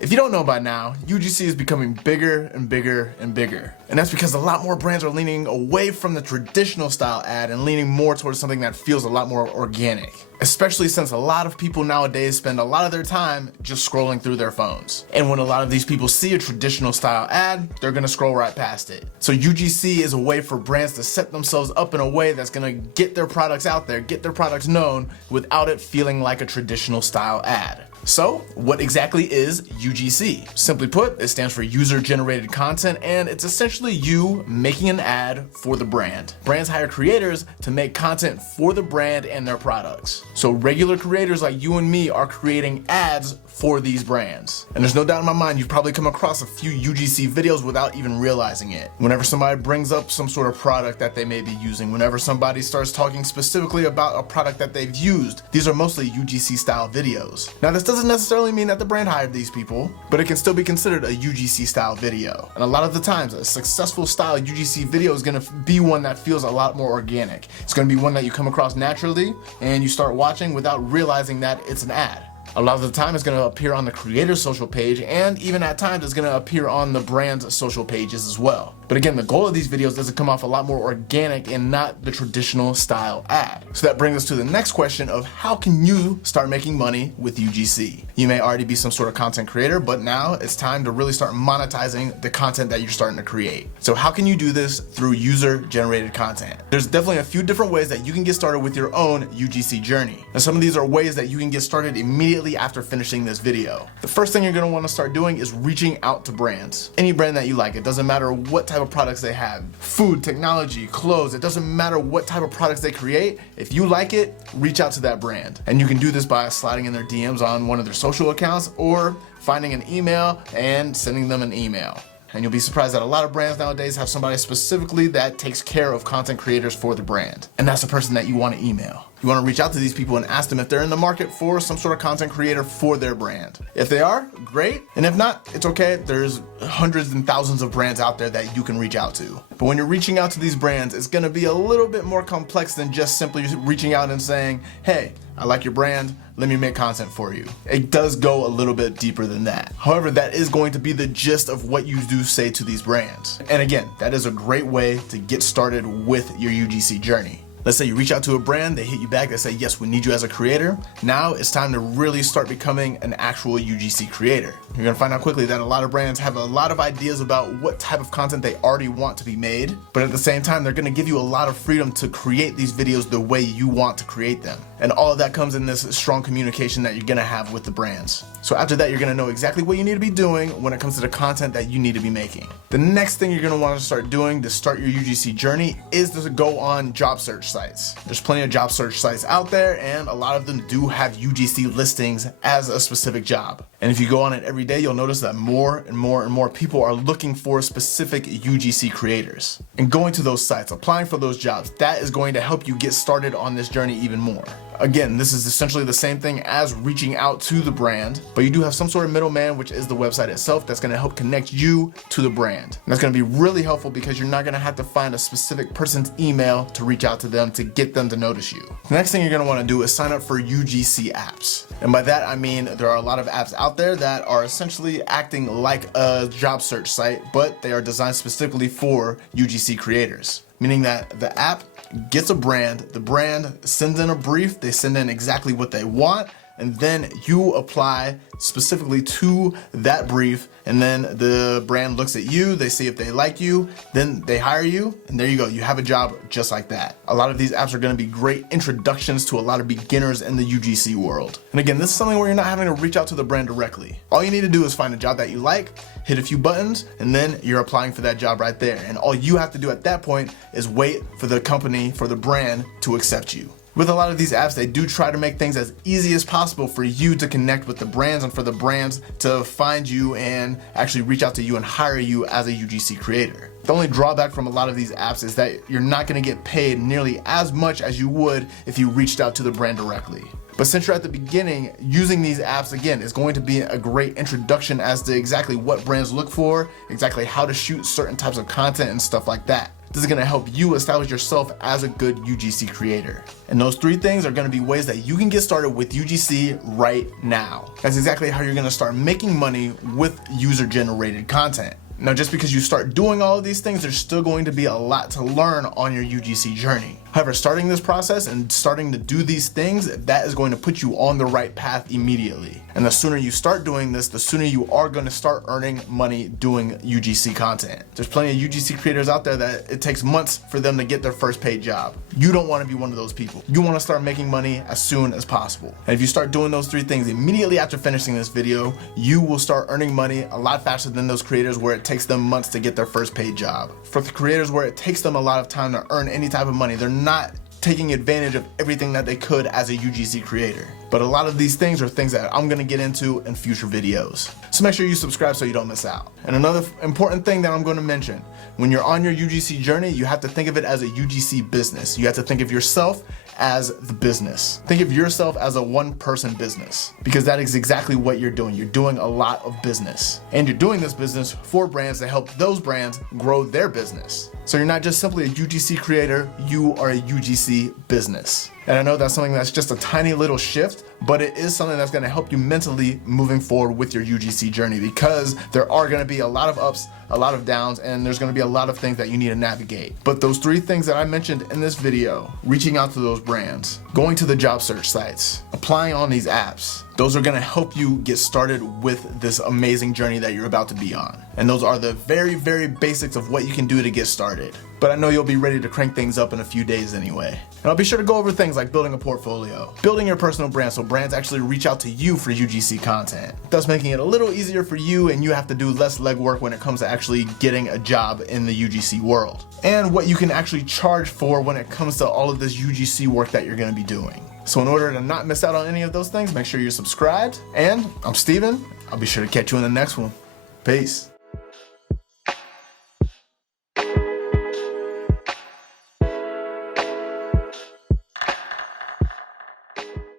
If you don't know by now, UGC is becoming bigger and bigger and bigger. And that's because a lot more brands are leaning away from the traditional style ad and leaning more towards something that feels a lot more organic. Especially since a lot of people nowadays spend a lot of their time just scrolling through their phones. And when a lot of these people see a traditional style ad, they're gonna scroll right past it. So UGC is a way for brands to set themselves up in a way that's gonna get their products out there, get their products known without it feeling like a traditional style ad. So, what exactly is UGC? Simply put, it stands for user-generated content, and it's essentially you making an ad for the brand. Brands hire creators to make content for the brand and their products. So regular creators like you and me are creating ads for these brands. And there's no doubt in my mind you've probably come across a few UGC videos without even realizing it. Whenever somebody brings up some sort of product that they may be using, whenever somebody starts talking specifically about a product that they've used, these are mostly UGC style videos. Now this doesn't necessarily mean that the brand hired these people, but it can still be considered a UGC style video. And a lot of the times a successful style UGC video is gonna be one that feels a lot more organic. It's gonna be one that you come across naturally and you start watching without realizing that it's an ad. A lot of the time it's going to appear on the creator's social page, and even at times it's going to appear on the brand's social pages as well. But again, the goal of these videos is to come off a lot more organic and not the traditional style ad. So that brings us to the next question of how can you start making money with UGC? You may already be some sort of content creator, but now it's time to really start monetizing the content that you're starting to create. So how can you do this through user-generated content? There's definitely a few different ways that you can get started with your own UGC journey. And some of these are ways that you can get started immediately after finishing this video. The first thing you're going to want to start doing is reaching out to brands. Any brand that you like, it doesn't matter what type of products they have. Food, technology, clothes, it doesn't matter what type of products they create. If you like it, reach out to that brand. And you can do this by sliding in their DMs on one of their social accounts or finding an email and sending them an email. And you'll be surprised that a lot of brands nowadays have somebody specifically that takes care of content creators for the brand. And that's the person that you want to email. You want to reach out to these people and ask them if they're in the market for some sort of content creator for their brand. If they are, great. And if not, it's okay. There's hundreds and thousands of brands out there that you can reach out to. But when you're reaching out to these brands, it's going to be a little bit more complex than just simply reaching out and saying, hey, I like your brand, let me make content for you. It does go a little bit deeper than that. However, that is going to be the gist of what you do say to these brands. And again, that is a great way to get started with your UGC journey. Let's say you reach out to a brand, they hit you back, they say, yes, we need you as a creator. Now it's time to really start becoming an actual UGC creator. You're gonna find out quickly that a lot of brands have a lot of ideas about what type of content they already want to be made, but at the same time, they're gonna give you a lot of freedom to create these videos the way you want to create them. And all of that comes in this strong communication that you're gonna have with the brands. So after that, you're gonna know exactly what you need to be doing when it comes to the content that you need to be making. The next thing you're gonna wanna start doing to start your UGC journey is to go on job search sites. There's plenty of job search sites out there, and a lot of them do have UGC listings as a specific job. And if you go on it every day, you'll notice that more and more and more people are looking for specific UGC creators. And going to those sites, applying for those jobs, that is going to help you get started on this journey even more. Again, this is essentially the same thing as reaching out to the brand, but you do have some sort of middleman, which is the website itself, that's gonna help connect you to the brand. And that's gonna be really helpful because you're not gonna have to find a specific person's email to reach out to them to get them to notice you. The next thing you're gonna wanna do is sign up for UGC apps. And by that, I mean there are a lot of apps out there that are essentially acting like a job search site, but they are designed specifically for UGC creators. Meaning that the app gets a brand, the brand sends in a brief, they send in exactly what they want, and then you apply specifically to that brief, and then the brand looks at you, they see if they like you, then they hire you, and there you go, you have a job just like that. A lot of these apps are gonna be great introductions to a lot of beginners in the UGC world. And again, this is something where you're not having to reach out to the brand directly. All you need to do is find a job that you like, hit a few buttons, and then you're applying for that job right there. And all you have to do at that point is wait for the company, for the brand to accept you. With a lot of these apps, they do try to make things as easy as possible for you to connect with the brands and for the brands to find you and actually reach out to you and hire you as a UGC creator. The only drawback from a lot of these apps is that you're not going to get paid nearly as much as you would if you reached out to the brand directly. But since you're at the beginning, using these apps again is going to be a great introduction as to exactly what brands look for, exactly how to shoot certain types of content and stuff like that. this is gonna help you establish yourself as a good UGC creator. And those 3 things are gonna be ways that you can get started with UGC right now. That's exactly how you're gonna start making money with user-generated content. Now, just because you start doing all of these things, there's still going to be a lot to learn on your UGC journey. However, starting this process and starting to do these things, that is going to put you on the right path immediately. And the sooner you start doing this, the sooner you are going to start earning money doing UGC content. There's plenty of UGC creators out there that it takes months for them to get their first paid job. You don't want to be one of those people. You want to start making money as soon as possible. And if you start doing those 3 things immediately after finishing this video, you will start earning money a lot faster than those creators where it takes them months to get their first paid job. For the creators where it takes them a lot of time to earn any type of money, they're not taking advantage of everything that they could as a UGC creator. But a lot of these things are things that I'm gonna get into in future videos. So make sure you subscribe so you don't miss out. And another important thing that I'm gonna mention, when you're on your UGC journey, you have to think of it as a UGC business. You have to think of yourself as the business. Think of yourself as a 1-person business, because that is exactly what you're doing. You're doing a lot of business, and you're doing this business for brands to help those brands grow their business. So you're not just simply a UGC creator, you are a UGC business. And I know that's something that's just a tiny little shift, but it is something that's gonna help you mentally moving forward with your UGC journey, because there are gonna be a lot of ups, a lot of downs, and there's gonna be a lot of things that you need to navigate. But those 3 things that I mentioned in this video, reaching out to those brands, going to the job search sites, applying on these apps, those are gonna help you get started with this amazing journey that you're about to be on. And those are the very, very basics of what you can do to get started. But I know you'll be ready to crank things up in a few days anyway. And I'll be sure to go over things like building a portfolio, building your personal brand so brands actually reach out to you for UGC content, thus making it a little easier for you and you have to do less legwork when it comes to actually getting a job in the UGC world. And what you can actually charge for when it comes to all of this UGC work that you're gonna be doing. So in order to not miss out on any of those things, make sure you're subscribed. And I'm Steven. I'll be sure to catch you in the next one. Peace.